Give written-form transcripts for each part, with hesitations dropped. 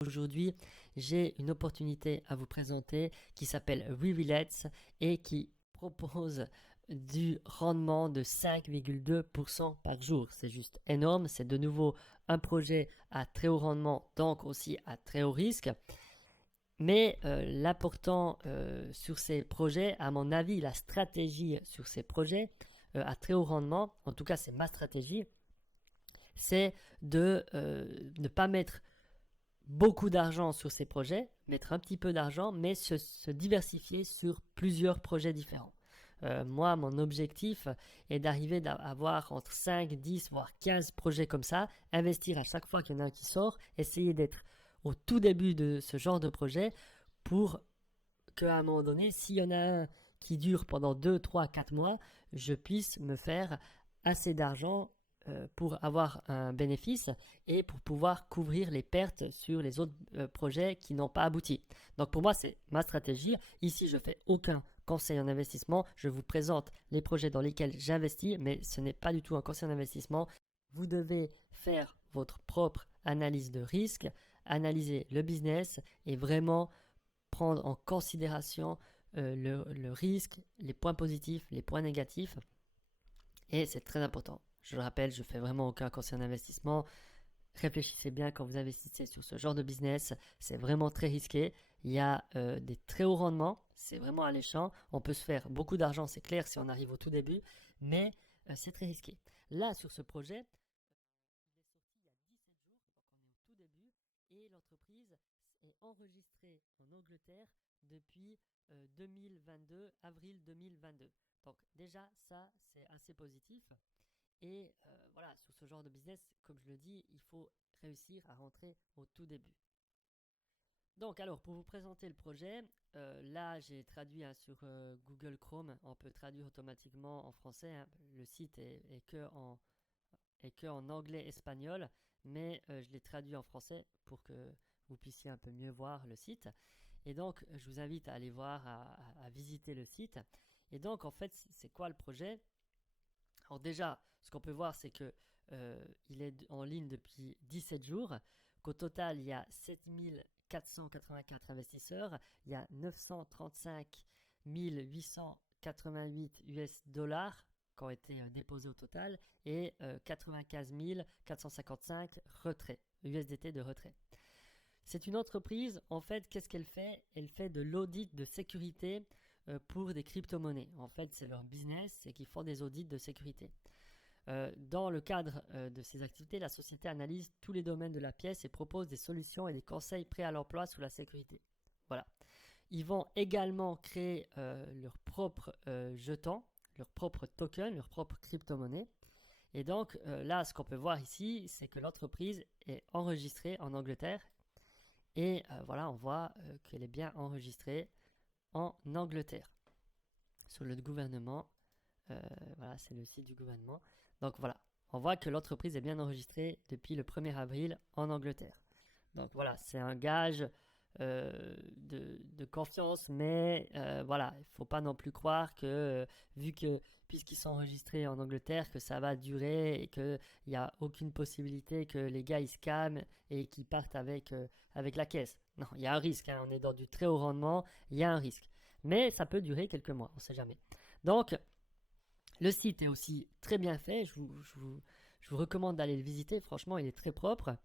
Aujourd'hui, j'ai une opportunité à vous présenter qui s'appelle Revealets et qui propose du rendement de 5,2% par jour. C'est juste énorme. C'est de nouveau un projet à très haut rendement, donc aussi à très haut risque. Mais l'important sur ces projets, à mon avis, la stratégie sur ces projets à très haut rendement, en tout cas c'est ma stratégie, c'est de ne pas mettre beaucoup d'argent sur ces projets, mettre un petit peu d'argent, mais se diversifier sur plusieurs projets différents. Moi, mon objectif est d'arriver à avoir entre 5, 10, voire 15 projets comme ça, investir à chaque fois qu'il y en a un qui sort, essayer d'être au tout début de ce genre de projet pour qu'à un moment donné, s'il y en a un qui dure pendant 2, 3, 4 mois, je puisse me faire assez d'argent pour avoir un bénéfice et pour pouvoir couvrir les pertes sur les autres projets qui n'ont pas abouti. Donc pour moi, c'est ma stratégie. Ici, je ne fais aucun conseil en investissement. Je vous présente les projets dans lesquels j'investis, mais ce n'est pas du tout un conseil en investissement. Vous devez faire votre propre analyse de risque, analyser le business et vraiment prendre en considération le risque, les points positifs, les points négatifs. Et c'est très important. Je le rappelle, je ne fais vraiment aucun conseil en investissement. Réfléchissez bien quand vous investissez sur ce genre de business. C'est vraiment très risqué. Il y a des très hauts rendements. C'est vraiment alléchant. On peut se faire beaucoup d'argent, c'est clair, si on arrive au tout début. Mais c'est très risqué. Là, sur ce projet, il est sorti il y a 17 jours, donc on est au tout début, et l'entreprise est enregistrée en Angleterre depuis 2022, avril 2022. Donc déjà, ça, c'est assez positif. Et voilà, sur ce genre de business, comme je le dis, il faut réussir à rentrer au tout début. Donc alors, pour vous présenter le projet, là j'ai traduit sur Google Chrome, on peut traduire automatiquement en français, hein. Le site est que en anglais-espagnol, mais je l'ai traduit en français pour que vous puissiez un peu mieux voir le site. Et donc, je vous invite à aller voir, à visiter le site. Et donc, en fait, c'est quoi le projet? Alors déjà, ce qu'on peut voir, c'est que il est en ligne depuis 17 jours, qu'au total, il y a 7484 investisseurs, il y a 935 888 US dollars qui ont été déposés au total et 95 455 retraits, USDT de retrait. C'est une entreprise, en fait, qu'est-ce qu'elle fait? Elle fait de l'audit de sécurité pour des crypto-monnaies. En fait, c'est leur business, c'est qu'ils font des audits de sécurité. Dans le cadre de ces activités, la société analyse tous les domaines de la pièce et propose des solutions et des conseils prêts à l'emploi sous la sécurité. Voilà. Ils vont également créer leur propre jeton, leur propre token, leur propre crypto-monnaie. Et donc là, ce qu'on peut voir ici, c'est que l'entreprise est enregistrée en Angleterre. Et voilà, on voit qu'elle est bien enregistrée en Angleterre, sur le gouvernement. Voilà, c'est le site du gouvernement. Donc voilà, on voit que l'entreprise est bien enregistrée depuis le 1er avril en Angleterre. Donc voilà, c'est un gage de confiance, mais voilà, il ne faut pas non plus croire que, vu que, puisqu'ils sont enregistrés en Angleterre, que ça va durer et qu'il n'y a aucune possibilité que les gars ils scamment et qu'ils partent avec la caisse. Non, il y a un risque, hein, on est dans du très haut rendement, il y a un risque. Mais ça peut durer quelques mois, on ne sait jamais. Donc, le site est aussi très bien fait, je vous recommande d'aller le visiter, franchement il est très propre.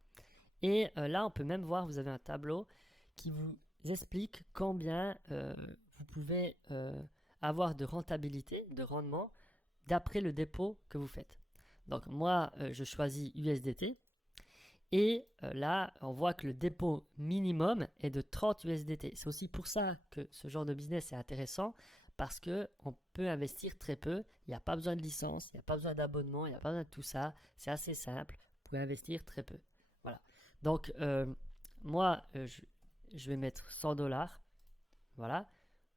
Et là on peut même voir, vous avez un tableau qui vous explique combien vous pouvez avoir de rentabilité, de rendement, d'après le dépôt que vous faites. Donc moi je choisis USDT et là on voit que le dépôt minimum est de 30 USDT. C'est aussi pour ça que ce genre de business est intéressant, parce qu'on peut investir très peu, il n'y a pas besoin de licence, il n'y a pas besoin d'abonnement, il n'y a pas besoin de tout ça, c'est assez simple, vous pouvez investir très peu. Voilà. Donc moi je vais mettre 100 dollars, voilà,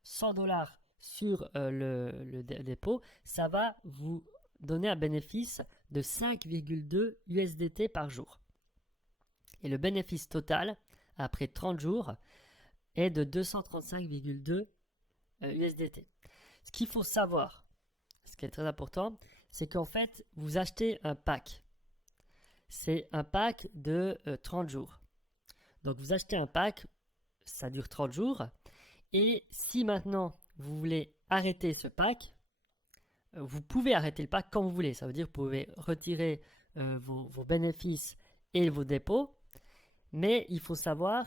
100 dollars sur le dépôt, ça va vous donner un bénéfice de 5,2 USDT par jour. Et le bénéfice total, après 30 jours, est de 235,2 USDT. Ce qu'il faut savoir, ce qui est très important, c'est qu'en fait, vous achetez un pack. C'est un pack de 30 jours. Donc vous achetez un pack, ça dure 30 jours. Et si maintenant vous voulez arrêter ce pack, vous pouvez arrêter le pack quand vous voulez. Ça veut dire que vous pouvez retirer vos bénéfices et vos dépôts. Mais il faut savoir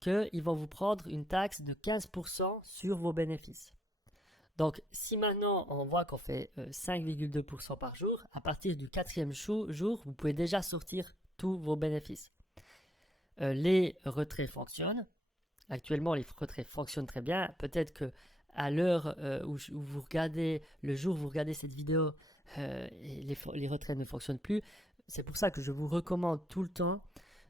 qu'ils vont vous prendre une taxe de 15% sur vos bénéfices. Donc, si maintenant on voit qu'on fait 5,2% par jour, à partir du 4e jour, vous pouvez déjà sortir tous vos bénéfices. Les retraits fonctionnent. Actuellement, les retraits fonctionnent très bien. Peut-être que à l'heure où vous regardez, le jour où vous regardez cette vidéo, les retraits ne fonctionnent plus. C'est pour ça que je vous recommande tout le temps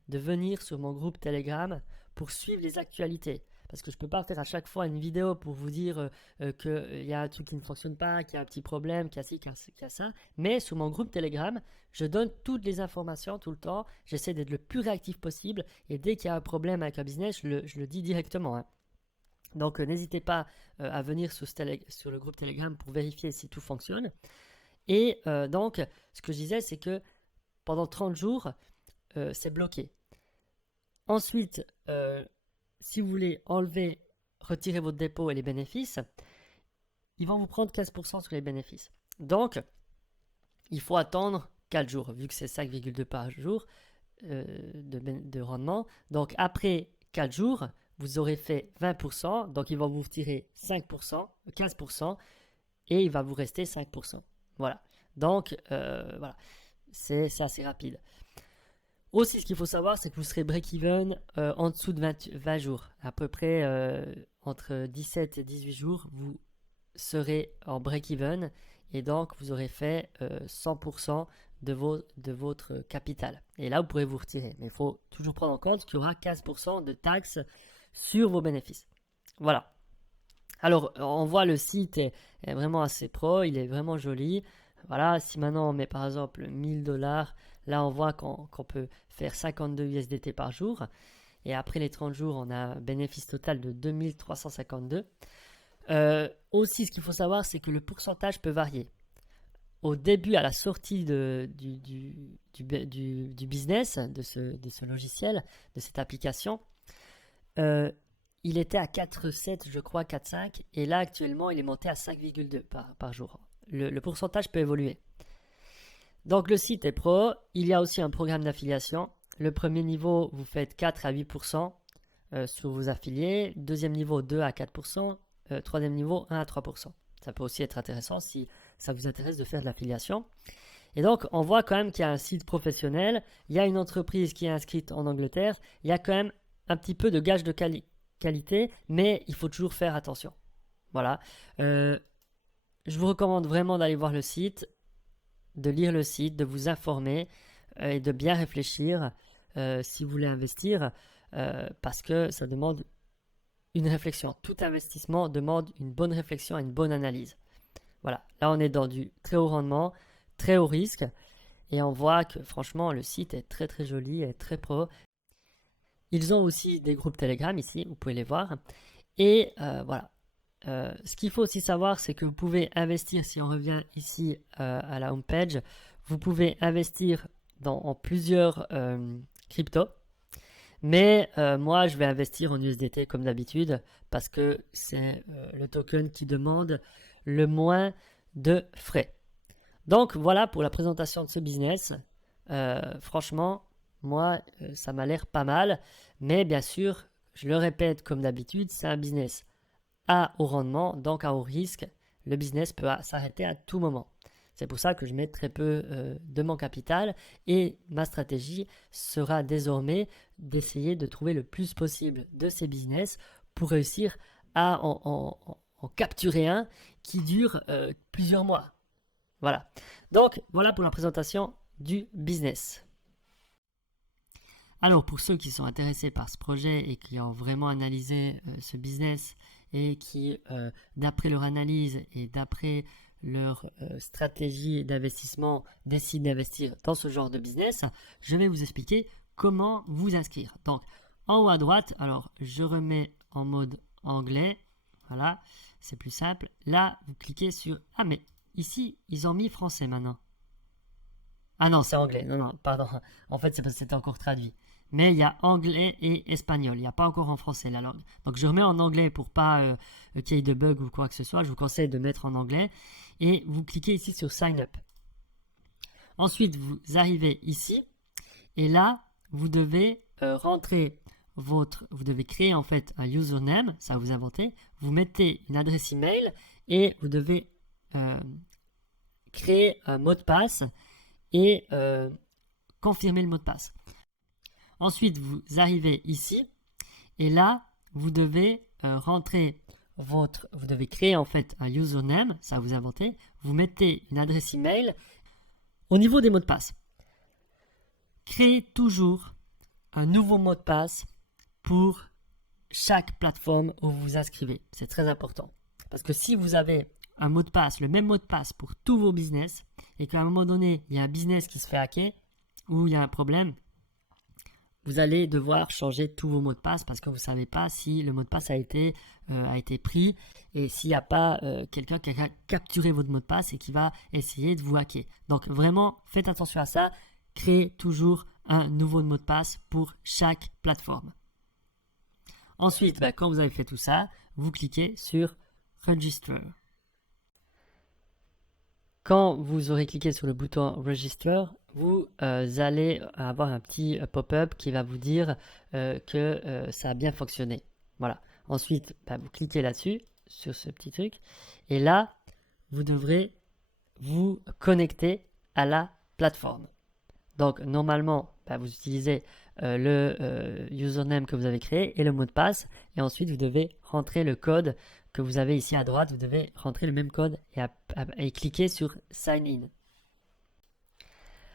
de venir sur mon groupe Telegram pour suivre les actualités. Parce que je ne peux pas faire à chaque fois une vidéo pour vous dire qu'il y a un truc qui ne fonctionne pas, qu'il y a un petit problème, qu'il y a ci, qu'il y a ça. Mais sur mon groupe Telegram, je donne toutes les informations tout le temps. J'essaie d'être le plus réactif possible. Et dès qu'il y a un problème avec un business, je le dis directement. Hein. Donc n'hésitez pas à venir sur le groupe Telegram pour vérifier si tout fonctionne. Et donc, ce que je disais, c'est que pendant 30 jours, c'est bloqué. Ensuite, si vous voulez retirer votre dépôt et les bénéfices, ils vont vous prendre 15% sur les bénéfices. Donc, il faut attendre 4 jours, vu que c'est 5,2 par jour de rendement. Donc, après 4 jours, vous aurez fait 20%, donc ils vont vous retirer 5%, 15%, et il va vous rester 5%. Voilà. Donc, voilà, c'est assez rapide. Aussi, ce qu'il faut savoir, c'est que vous serez break-even en dessous de 20 jours. À peu près entre 17 et 18 jours, vous serez en break-even et donc vous aurez fait 100% de votre capital. Et là, vous pourrez vous retirer. Mais il faut toujours prendre en compte qu'il y aura 15% de taxes sur vos bénéfices. Voilà. Alors, on voit le site est vraiment assez pro, il est vraiment joli. Voilà, si maintenant on met par exemple 1000$, là on voit qu'on peut faire 52 USDT par jour. Et après les 30 jours, on a un bénéfice total de 2352. Aussi, ce qu'il faut savoir, c'est que le pourcentage peut varier. Au début, à la sortie du business, de ce logiciel, de cette application, il était à 4,7, je crois, 4,5. Et là, actuellement, il est monté à 5,2 par jour. Le pourcentage peut évoluer. Donc, le site est pro. Il y a aussi un programme d'affiliation. Le premier niveau, vous faites 4 à 8% sur vos affiliés. Deuxième niveau, 2 à 4%. Troisième niveau, 1 à 3%. Ça peut aussi être intéressant si ça vous intéresse de faire de l'affiliation. Et donc, on voit quand même qu'il y a un site professionnel. Il y a une entreprise qui est inscrite en Angleterre. Il y a quand même un petit peu de gage de qualité, mais il faut toujours faire attention. Voilà. Je vous recommande vraiment d'aller voir le site, de lire le site, de vous informer et de bien réfléchir si vous voulez investir parce que ça demande une réflexion. Tout investissement demande une bonne réflexion et une bonne analyse. Voilà. Là, on est dans du très haut rendement, très haut risque et on voit que franchement, le site est très très joli et très pro. Ils ont aussi des groupes Telegram ici, vous pouvez les voir. Et voilà. Ce qu'il faut aussi savoir, c'est que vous pouvez investir, si on revient ici à la homepage, vous pouvez investir en plusieurs cryptos. Mais moi, je vais investir en USDT comme d'habitude parce que c'est le token qui demande le moins de frais. Donc voilà pour la présentation de ce business. Franchement, moi, ça m'a l'air pas mal. Mais bien sûr, je le répète comme d'habitude, c'est un business à haut rendement, donc à haut risque. Le business peut s'arrêter à tout moment. C'est pour ça que je mets très peu de mon capital et ma stratégie sera désormais d'essayer de trouver le plus possible de ces business pour réussir à en capturer un qui dure plusieurs mois. Voilà. Donc, voilà pour la présentation du business. Alors, pour ceux qui sont intéressés par ce projet et qui ont vraiment analysé ce business et qui, d'après leur analyse et d'après leur stratégie d'investissement, décident d'investir dans ce genre de business, je vais vous expliquer comment vous inscrire. Donc, en haut à droite, alors je remets en mode anglais. Voilà, c'est plus simple. Là, vous cliquez sur... Ah, mais ici, ils ont mis français maintenant. Ah non, c'est anglais. Non, pardon. En fait, c'est parce que c'était encore traduit. mais il y a anglais et espagnol. Il n'y a pas encore en français la langue. Donc je remets en anglais pour pas qu'il y ait de bug ou quoi que ce soit. Je vous conseille de mettre en anglais. Et vous cliquez ici sur Sign Up. Ensuite, vous arrivez ici. Et là, vous devez rentrer vous devez créer en fait un username, ça vous inventez. Vous mettez une adresse email et vous devez créer un mot de passe et confirmer le mot de passe. Ensuite, vous arrivez ici et là, vous devez vous devez créer en fait un username, ça vous inventez. Vous mettez une adresse email. Au niveau des mots de passe, créez toujours un nouveau mot de passe pour chaque plateforme où vous vous inscrivez. C'est très important. Parce que si vous avez un mot de passe, le même mot de passe pour tous vos business, et qu'à un moment donné, il y a un business qui se fait hacker, ou il y a un problème, vous allez devoir changer tous vos mots de passe parce que vous ne savez pas si le mot de passe a été pris et s'il n'y a pas quelqu'un qui a capturé votre mot de passe et qui va essayer de vous hacker. Donc vraiment, faites attention à ça. Créez toujours un nouveau mot de passe pour chaque plateforme. Ensuite, quand vous avez fait tout ça, vous cliquez sur Register. Quand vous aurez cliqué sur le bouton Register, vous allez avoir un petit pop-up qui va vous dire que ça a bien fonctionné. Voilà. Ensuite, vous cliquez là-dessus, sur ce petit truc, et là, vous devrez vous connecter à la plateforme. Donc, normalement, vous utilisez le username que vous avez créé et le mot de passe, et ensuite, vous devez rentrer le code que vous avez ici à droite. Vous devez rentrer le même code et cliquer sur Sign In.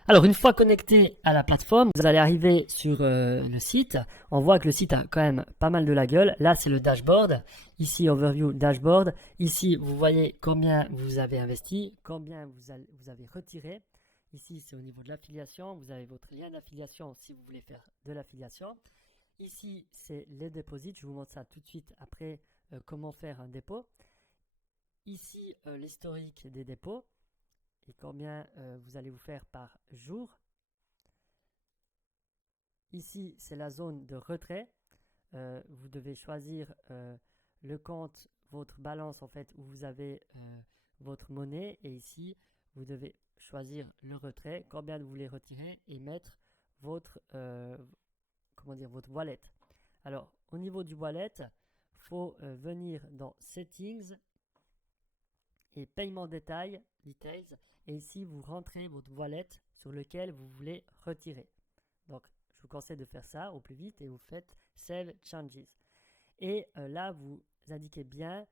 Alors, une fois connecté à la plateforme, vous allez arriver sur le site. On voit que le site a quand même pas mal de la gueule. Là, c'est le dashboard. Ici, Overview Dashboard. Ici, vous voyez combien vous avez investi, combien vous avez retiré. Ici, c'est au niveau de l'affiliation. Vous avez votre lien d'affiliation si vous voulez faire de l'affiliation. Ici, c'est les déposits. Je vous montre ça tout de suite après comment faire un dépôt. Ici, l'historique des dépôts et combien vous allez vous faire par jour. Ici, c'est la zone de retrait. Vous devez choisir le compte, votre balance en fait, où vous avez votre monnaie. Et ici, vous devez choisir le retrait, combien vous voulez retirer et mettre votre, votre wallet. Alors, au niveau du wallet, il faut venir dans Settings et Paiement Details. Et ici, vous rentrez votre wallet sur lequel vous voulez retirer. Donc, je vous conseille de faire ça au plus vite et vous faites Save Changes. Et là, vous indiquez bien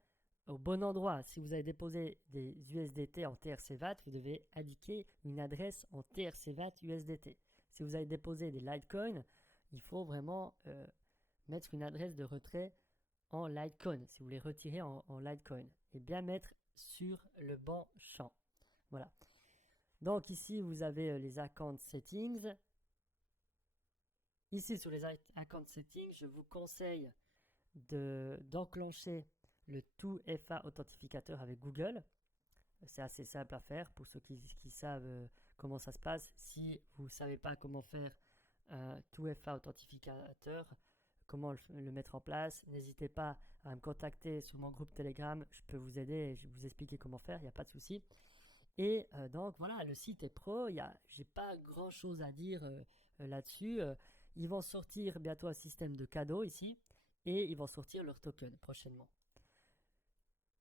au bon endroit. Si vous avez déposé des USDT en TRC-VAT, vous devez indiquer une adresse en TRC-VAT USDT. Si vous avez déposé des Litecoin, il faut vraiment mettre une adresse de retrait en Litecoin, si vous voulez retirer en Litecoin. Et bien mettre sur le bon champ. Voilà. Donc ici, vous avez les account settings. Ici, sur les account settings, je vous conseille d'enclencher le 2FA authentificateur avec Google. C'est assez simple à faire pour ceux qui savent comment ça se passe. Si vous ne savez pas comment faire un 2FA authentificateur, comment le mettre en place, n'hésitez pas à me contacter sur mon groupe Telegram. Je peux vous aider et je vais vous expliquer comment faire, il n'y a pas de souci. Et donc voilà, le site est pro, j'ai pas grand chose à dire là-dessus. Ils vont sortir bientôt un système de cadeaux ici et ils vont sortir leur token prochainement.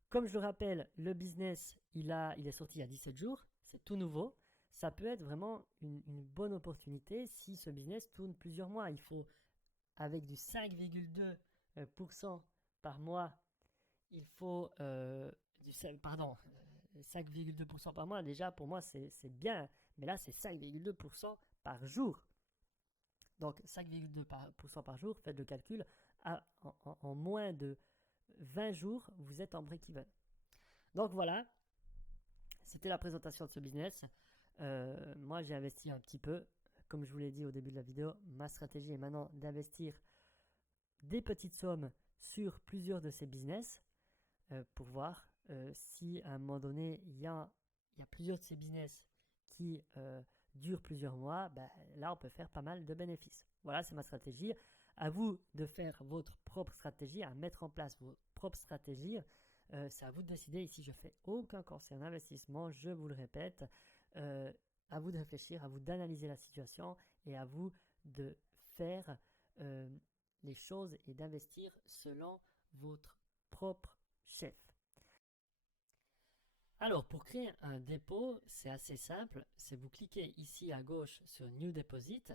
Comme je le rappelle, le business, il est sorti il y a 17 jours, c'est tout nouveau. Ça peut être vraiment une bonne opportunité si ce business tourne plusieurs mois. Il faut, avec du 5,2% par mois, il faut 5,2% par mois, déjà pour moi c'est bien, mais là c'est 5,2% par jour. Donc 5,2% par jour, faites le calcul, en moins de 20 jours, vous êtes en break-even. Donc voilà, c'était la présentation de ce business. Moi j'ai investi un petit peu, comme je vous l'ai dit au début de la vidéo, ma stratégie est maintenant d'investir des petites sommes sur plusieurs de ces business pour voir si à un moment donné il y a plusieurs de ces business qui dure plusieurs mois, ben, là on peut faire pas mal de bénéfices. Voilà, c'est ma stratégie. À vous de faire votre propre stratégie, à mettre en place vos propres stratégies. C'est à vous de décider. Ici, je fais aucun conseil en investissement, je vous le répète. Euh, à vous de réfléchir, à vous d'analyser la situation et à vous de faire euh, les choses et d'investir selon votre propre chef. Alors, pour créer un dépôt, c'est assez simple. C'est vous cliquez ici à gauche sur New Deposit.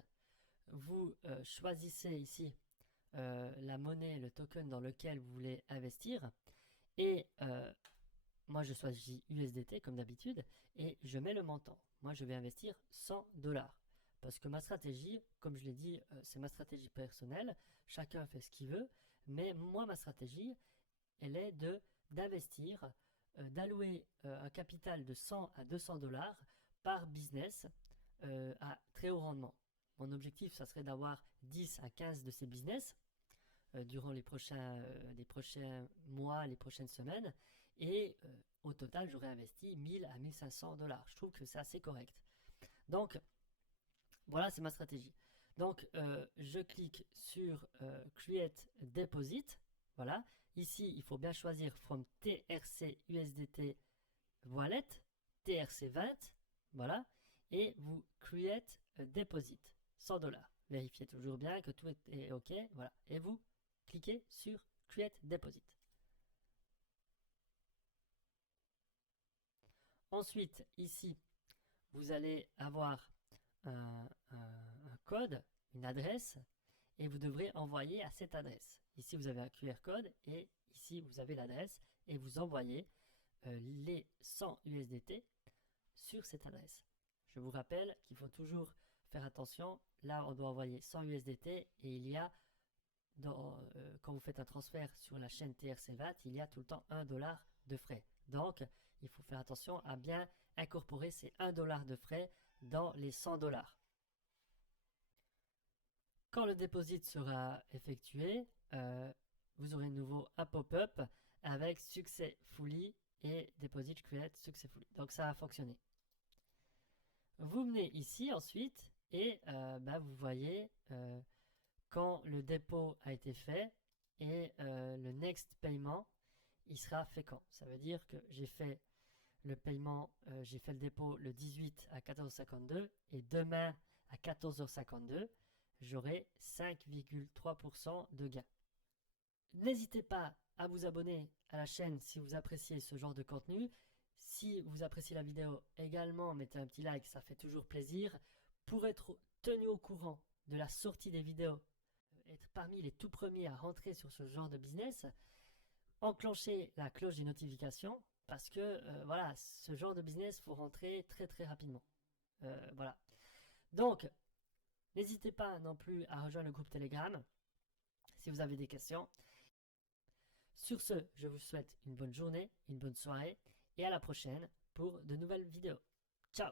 Vous choisissez ici la monnaie, le token dans lequel vous voulez investir. Et moi, je choisis USDT comme d'habitude et je mets le montant. Moi, je vais investir 100 dollars. Parce que ma stratégie, comme je l'ai dit, c'est ma stratégie personnelle. Chacun fait ce qu'il veut. Mais moi, ma stratégie, elle est d'investir, d'allouer un capital de 100 à 200 dollars par business à très haut rendement. Mon objectif, ça serait d'avoir 10 à 15 de ces business durant les prochains mois, les prochaines semaines. Et au total, j'aurais investi 1000 à 1500 dollars. Je trouve que c'est assez correct. Donc, voilà, c'est ma stratégie. Donc, je clique sur Create Deposit. Voilà. Ici, il faut bien choisir From TRC USDT Wallet, TRC20. Voilà. Et vous Create a Deposit. 100 dollars. Vérifiez toujours bien que tout est OK. Voilà. Et vous cliquez sur Create Deposit. Ensuite, ici, vous allez avoir un code, une adresse, et vous devrez envoyer à cette adresse. Ici, vous avez un QR code, et ici, vous avez l'adresse, et vous envoyez les 100 USDT sur cette adresse. Je vous rappelle qu'il faut toujours faire attention. Là, on doit envoyer 100 USDT, et il y a, quand vous faites un transfert sur la chaîne TRC20, il y a tout le temps 1 dollar de frais. Donc, il faut faire attention à bien incorporer ces 1 dollar de frais dans les 100 dollars. Quand le dépôt sera effectué, vous aurez de nouveau un pop-up avec Successfully et Deposit Create Successfully. Donc ça a fonctionné. Vous venez ici ensuite et vous voyez quand le dépôt a été fait et le next paiement il sera fait quand. Ça veut dire que j'ai fait le paiement, j'ai fait le dépôt le 18 à 14h52 et demain à 14h52, j'aurai 5,3% de gain. N'hésitez pas à vous abonner à la chaîne si vous appréciez ce genre de contenu. Si vous appréciez la vidéo également, mettez un petit like, ça fait toujours plaisir. Pour être tenu au courant de la sortie des vidéos, être parmi les tout premiers à rentrer sur ce genre de business, enclenchez la cloche des notifications parce que voilà, ce genre de business, faut rentrer très très rapidement. Voilà. Donc, n'hésitez pas non plus à rejoindre le groupe Telegram si vous avez des questions. Sur ce, je vous souhaite une bonne journée, une bonne soirée et à la prochaine pour de nouvelles vidéos. Ciao!